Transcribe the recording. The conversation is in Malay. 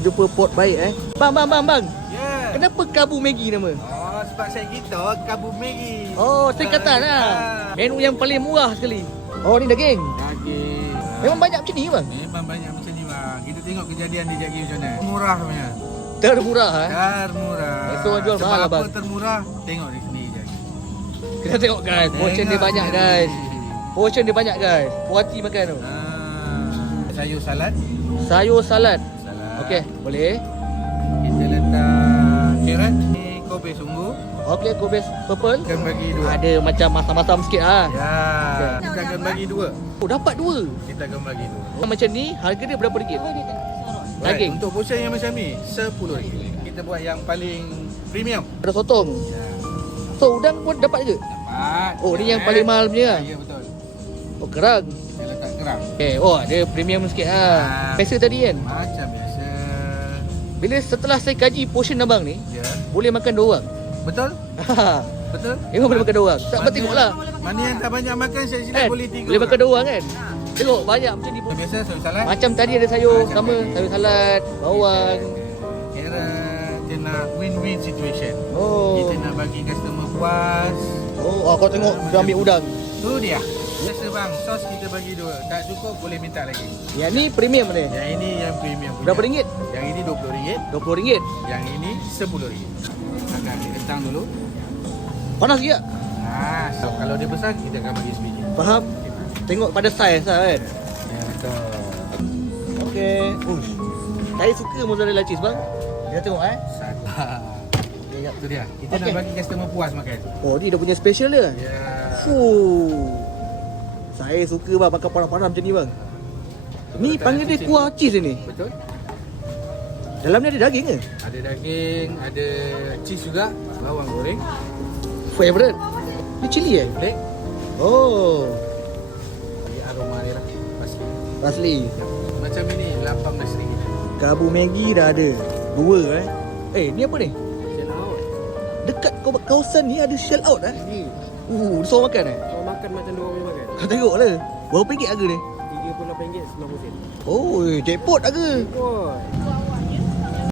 Jumpa pot baik Bang. Ya. Kenapa Kabu Maggi nama? Oh, sebab saya gitu, Kabu Maggi. Oh, tingkatan lah. Menu yang paling murah sekali. Oh, ni daging. Daging. Memang banyak macam ni bang? Memang banyak macam ni bang. Kita tengok kejadian di Jagi macam mana. Murah punya. Termurah Termurah. Esok orang jual Sebab mahal lah, apa bang. termurah? Tengok di sini Jagi. Kita tengok guys, portion dia banyak guys. Portion dia banyak guys. Puas hati makan tu. Sayur salad. Sayur salad. Salad. Okey, boleh. Kita letak carrot. Ni kobe sungguh. Okey, kubis purple. Akan bagi dua. Ada macam masam-masam sikit ah. Ya. Okey. Kita akan bagi dua. Oh, dapat dua. Kita akan bagi dua. Macam ni, harga dia berapa ringgit? Baik, Daging. untuk portion yang macam ni RM10. Kita buat yang paling premium. Ada sotong. Ya. So, udang pun dapat ke? Dapat. Oh, ni yang paling mahal punya. Ya, betul. Oh, kerang. Kita letak kerang. Okay, oh dia premium sikit lah. Biasa tadi kan? Macam biasa. Bila setelah saya kaji portion abang ni, Ya. boleh makan 2 orang. Betul? Betul? Memang boleh makan 2 orang. Tak Mana- tengoklah. Mana yang tak banyak makan, saya silap Kan? boleh 3 Boleh makan 2 orang kan? Tengok banyak macam ni. Biasa sayur salad. Macam tadi ada sayur Macam sama, tadi. sayur salad, bawang. Carrot. Kita nak win-win situation. Oh. Kita nak bagi customer puas. Oh, kau tengok dia ambil udang. Tu dia. Biasa bang, sos kita bagi 2. Tak cukup boleh minta lagi. Yang ni premium ni. Yang ini yang premium punya. Berapa ringgit? Yang ini RM20. RM20. Yang ini RM10. Akan ambil kentang dulu. Panas juga. So kalau dia besar kita akan bagi sebiji. Faham? Tengok pada saiz lah kan. Ya betul. Okey. Ush. Saya suka mozzarella cheese bang. Kita tengok Sabar. Okay, jap. Itu dia. Kita Okey. nak bagi customer puas makan. Oh, ni dia punya special dia. Ya. Fuh. Saya suka bang makan panas-panas macam ni bang. Ni panggil dia kuah cheese ni. Betul. Dalam ni ada daging ke? Ada daging, ada cheese juga, bawang goreng, Favorite. Ni cili black. Oh. Bagi aroma dia lah. Pasti. Asli. Macam ini RM18. Kabu Maggi dah ada 2 ni apa ni? Shell out. Dekat kawasan ni ada shell out Ni. Suruh makan Kalau makan macam dua orang makan. Kau tengok lah. Berapa ringgit harga ni? RM38 90 sen. Oh, jackpot harga. Kot.